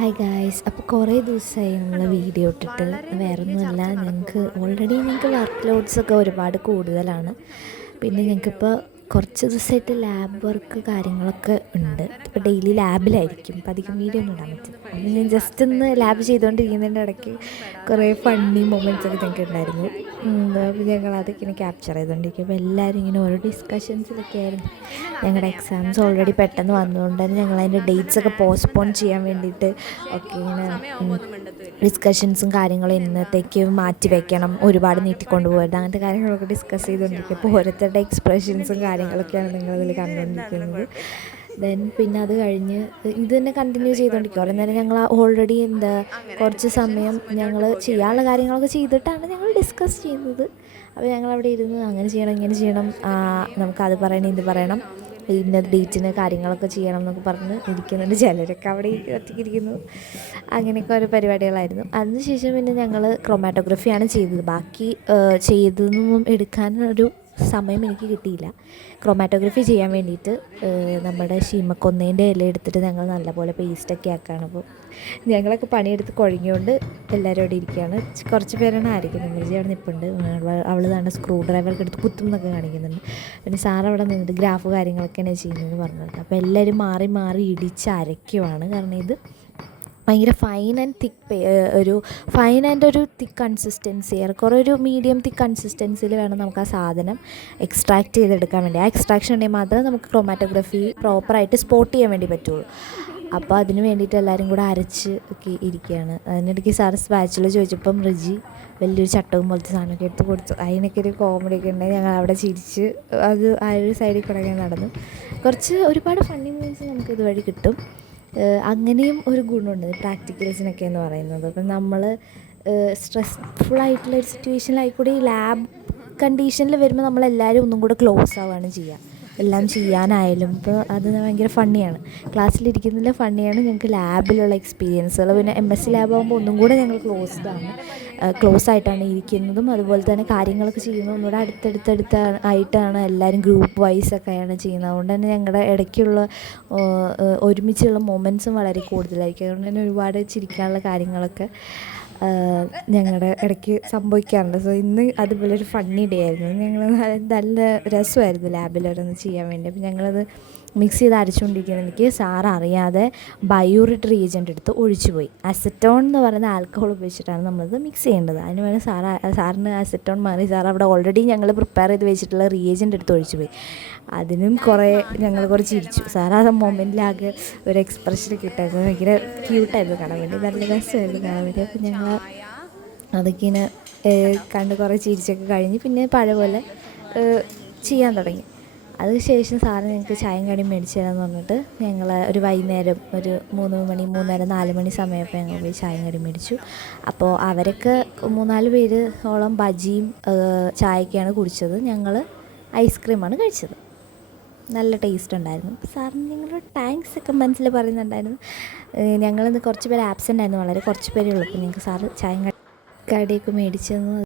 Hi guys, അപ്പോൾ കുറേ ദിവസമായി നമ്മൾ വീഡിയോ ഇട്ടിട്ട്. വേറൊന്നുമല്ല, ഞങ്ങൾക്ക് വർക്ക് ലോഡ്സൊക്കെ ഒരുപാട് കൂടുതലാണ്. പിന്നെ ഞങ്ങൾക്കിപ്പോൾ കുറച്ച് ദിവസമായിട്ട് ലാബ് വർക്ക് കാര്യങ്ങളൊക്കെ ഉണ്ട്. ഇപ്പോൾ ഡെയിലി ലാബിലായിരിക്കും, അപ്പോൾ അധികം വീഡിയോ ഒന്നും ഇടാൻ പറ്റില്ല. അപ്പോൾ ഞാൻ ജസ്റ്റ് ഒന്ന് ലാബ് ചെയ്തുകൊണ്ടിരിക്കുന്നതിൻ്റെ ഇടയ്ക്ക് കുറേ ഫണ്ണി മൊമെൻറ്റ്സ് ഒക്കെ ഞങ്ങൾക്ക് ഉണ്ടായിരുന്നു. അപ്പോൾ ഞങ്ങളതൊക്കെ ഇങ്ങനെ ക്യാപ്ചർ ചെയ്തുകൊണ്ടിരിക്കും. അപ്പോൾ എല്ലാവരും ഇങ്ങനെ ഓരോ ഡിസ്കഷൻസിലൊക്കെ ആയിരുന്നു. ഞങ്ങളുടെ എക്സാംസ് ഓൾറെഡി പെട്ടെന്ന് വന്നുകൊണ്ട് തന്നെ ഞങ്ങൾ അതിൻ്റെ ഡേറ്റ്സൊക്കെ പോസ്റ്റ്പോൺ ചെയ്യാൻ വേണ്ടിയിട്ട് ഒക്കെ ഇങ്ങനെ ഡിസ്കഷൻസും കാര്യങ്ങളും ഇന്നത്തേക്ക് മാറ്റി വയ്ക്കണം, ഒരുപാട് നീട്ടിക്കൊണ്ട് പോകരുത്, അങ്ങനത്തെ കാര്യങ്ങളൊക്കെ ഡിസ്കസ് ചെയ്തുകൊണ്ടിരിക്കും. അപ്പോൾ ഓരോരുത്തരുടെ എക്സ്പ്രഷൻസും കാര്യങ്ങളൊക്കെയാണ് നിങ്ങളിതിൽ കണ്ടുകൊണ്ടിരിക്കുന്നത്. പിന്നെ അത് കഴിഞ്ഞ് ഇത് തന്നെ കണ്ടിന്യൂ ചെയ്തുകൊണ്ടിരിക്കും. കുറേ നേരം ഞങ്ങൾ ഓൾറെഡി കുറച്ച് സമയം ഞങ്ങൾ ചെയ്യാനുള്ള കാര്യങ്ങളൊക്കെ ചെയ്തിട്ടാണ് ഞങ്ങൾ ഡിസ്കസ് ചെയ്യുന്നത്. അപ്പോൾ ഞങ്ങളവിടെ ഇരുന്ന് അങ്ങനെ ചെയ്യണം, ഇങ്ങനെ ചെയ്യണം, നമുക്കത് പറയണം, ഇത് പറയണം, ഇന്ന ഡേറ്റിന് കാര്യങ്ങളൊക്കെ ചെയ്യണം എന്നൊക്കെ പറഞ്ഞ് ഇരിക്കുന്നുണ്ട്. ചിലരൊക്കെ അവിടെ ഒറ്റയ്ക്കിരിക്കുന്നു. അങ്ങനെയൊക്കെ ഓരോ പരിപാടികളായിരുന്നു. അതിനുശേഷം പിന്നെ ഞങ്ങൾ ക്രൊമാറ്റോഗ്രഫിയാണ് ചെയ്തത്. ബാക്കി ചെയ്തതൊന്നും എടുക്കാനൊരു സമയം എനിക്ക് കിട്ടിയില്ല. ക്രൊമാറ്റോഗ്രഫി ചെയ്യാൻ വേണ്ടിയിട്ട് നമ്മുടെ ശീമക്കൊന്നേൻ്റെ ഇല എടുത്തിട്ട് ഞങ്ങൾ നല്ലപോലെ പേസ്റ്റൊക്കെ ആക്കുകയാണ്. അപ്പോൾ ഞങ്ങളൊക്കെ പണിയെടുത്ത് കുഴങ്ങിയോണ്ട് എല്ലാവരും അവിടെ ഇരിക്കുകയാണ്. കുറച്ച് പേരാണ് ആയിരിക്കുന്നത്. മിർജി അവിടെ നിൽപ്പുണ്ട്. അവൾ തന്നെ സ്ക്രൂ ഡ്രൈവർക്ക് എടുത്ത് കുത്തും എന്നൊക്കെ കാണിക്കുന്നുണ്ട്. പിന്നെ സാർ അവിടെ നിന്നിട്ട് ഗ്രാഫ് കാര്യങ്ങളൊക്കെയാണ് ചെയ്യുന്നതെന്ന് പറഞ്ഞത്. അപ്പോൾ എല്ലാവരും മാറി മാറി ഇടിച്ച് അരയ്ക്കുവാണ്. കാരണം ഇത് ഭയങ്കര ഫൈൻ ആൻഡ് ഒരു തിക്ക് കൺസിസ്റ്റൻസി, ഏറെക്കുറെ ഒരു മീഡിയം തിക്ക് കൺസിസ്റ്റൻസിയിൽ വേണം നമുക്ക് ആ സാധനം എക്സ്ട്രാക്ട് ചെയ്തെടുക്കാൻ വേണ്ടി. ആ എക്സ്ട്രാക്ഷൻ ഉണ്ടെങ്കിൽ മാത്രമേ നമുക്ക് ക്രൊമാറ്റോഗ്രഫി പ്രോപ്പറായിട്ട് സ്പോട്ട് ചെയ്യാൻ വേണ്ടി പറ്റുള്ളൂ. അപ്പോൾ അതിന് വേണ്ടിയിട്ട് എല്ലാവരും കൂടെ അരച്ച് ഒക്കെ ഇരിക്കുകയാണ്. അതിനിടയ്ക്ക് സാർ സ്പാച്ചുല ചോദിച്ചപ്പം റിജി വലിയൊരു ചട്ടവും പോലത്തെ സാധനമൊക്കെ എടുത്ത് കൊടുത്തു. അതിനൊക്കെ ഒരു കോമഡി ഒക്കെ ഉണ്ടെങ്കിൽ ഞങ്ങൾ അവിടെ ചിരിച്ച് അത് ആ ഒരു സൈഡിൽ കൂടെ നടന്നു. ഒരുപാട് ഫണ്ണി മീൻസ് നമുക്ക് ഇതുവഴി കിട്ടും. അങ്ങനെയും ഒരു ഗുണമുണ്ട് പ്രാക്ടിക്കൽസിനൊക്കെ എന്ന് പറയുന്നത്. അപ്പം നമ്മൾ സ്ട്രെസ്ഫുള്ളായിട്ടുള്ളൊരു സിറ്റുവേഷനിലായിക്കൂടി ഈ ലാബ് കണ്ടീഷനിൽ വരുമ്പോൾ നമ്മളെല്ലാവരും ഒന്നും കൂടെ ക്ലോസ് ആവുകയാണ് ചെയ്യുക. എല്ലാം ചെയ്യാനായാലും ഇപ്പോൾ അത് ഭയങ്കര ഫണ്ണിയാണ്. ക്ലാസ്സിലിരിക്കുന്നതിൽ ഫണ്ണിയാണ് ഞങ്ങൾക്ക് ലാബിലുള്ള എക്സ്പീരിയൻസുകൾ. പിന്നെ MSc ലാബാകുമ്പോൾ ഒന്നും കൂടെ ഞങ്ങൾ ക്ലോസ് ആയിട്ടാണ് ഇരിക്കുന്നതും. അതുപോലെ തന്നെ കാര്യങ്ങളൊക്കെ ചെയ്യുന്നത് ഒന്നുകൂടെ ആയിട്ടാണ് എല്ലാവരും ഗ്രൂപ്പ് വൈസൊക്കെയാണ് ചെയ്യുന്നത്. അതുകൊണ്ട് തന്നെ ഞങ്ങളുടെ ഇടയ്ക്കുള്ള ഒരുമിച്ചുള്ള മൊമെൻറ്റ്സും വളരെ കൂടുതലായിരിക്കും. അതുകൊണ്ട് തന്നെ ഒരുപാട് ചിരിക്കാനുള്ള കാര്യങ്ങളൊക്കെ ഞങ്ങളുടെ ഇടയ്ക്ക് സംഭവിക്കാറുണ്ട്. സോ ഇന്ന് അതുപോലൊരു ഫണ്ണി ഡേ ആയിരുന്നു. ഞങ്ങൾ നല്ല രസമായിരുന്നു ലാബിൽ ഓരോന്ന് ചെയ്യാൻ വേണ്ടി. അപ്പോൾ ഞങ്ങളത് മിക്സ് ചെയ്ത് അരച്ചുകൊണ്ടിരിക്കുന്നത് എനിക്ക് സാറ് അറിയാതെ ബയോറിറ്റ് റീജൻ്റ് എടുത്ത് ഒഴിച്ചുപോയി. അസറ്റോൺ എന്ന് പറയുന്ന ആൽക്കഹോൾ ഉപയോഗിച്ചിട്ടാണ് നമ്മളത് മിക്സ് ചെയ്യേണ്ടത്. അതിന് വേണ്ടി സാറിന് അസറ്റോൺ മാറി സാർ അവിടെ ഓൾറെഡി ഞങ്ങൾ പ്രിപ്പയർ ചെയ്ത് വെച്ചിട്ടുള്ള റീജൻ്റ് എടുത്ത് ഒഴിച്ചുപോയി. അതിനും ഞങ്ങൾ കുറച്ച് ചിരിച്ചു. സാർ ആ മൊമെൻറ്റിലാകെ ഒരു എക്സ്പ്രഷനൊക്കെ ഇട്ടായിരുന്നു. ഭയങ്കര ക്യൂട്ടായിരുന്നു കാണാൻ വേണ്ടി, നല്ല രസമായിരുന്നു കാണാൻ വേണ്ടി. അപ്പോൾ ഞങ്ങൾ അതൊക്കെ ഇങ്ങനെ കണ്ട് കുറേ ചിരിച്ചൊക്കെ കഴിഞ്ഞ് പിന്നെ പഴയ പോലെ ചെയ്യാൻ തുടങ്ങി. അതിനുശേഷം സാറ് ഞങ്ങൾക്ക് ചായയും കടിയും മേടിച്ചു തരാമെന്ന് പറഞ്ഞിട്ട് ഞങ്ങൾ ഒരു വൈകുന്നേരം ഒരു 3-4 മണി സമയപ്പോൾ ഞങ്ങൾ പോയി ചായയും കടിയും മേടിച്ചു. അപ്പോൾ അവരൊക്കെ 3-4 പേരോളം ബജിയും ചായയൊക്കെയാണ് കുടിച്ചത്. ഞങ്ങൾ ഐസ്ക്രീമാണ് കഴിച്ചത്. നല്ല ടേസ്റ്റ് ഉണ്ടായിരുന്നു. സാറിന് ഞങ്ങളുടെ താങ്ക്സ് ഒക്കെ മനസ്സിൽ പറയുന്നുണ്ടായിരുന്നു. ഞങ്ങളിന്ന് കുറച്ച് പേര് ആബ്സെൻ്റ് ആയിരുന്നു, വളരെ കുറച്ച് പേരേ ഉള്ളൂ. അപ്പോൾ ഞങ്ങൾക്ക് സാറ് ചായയും കടിയൊക്കെ മേടിച്ചു തന്നു.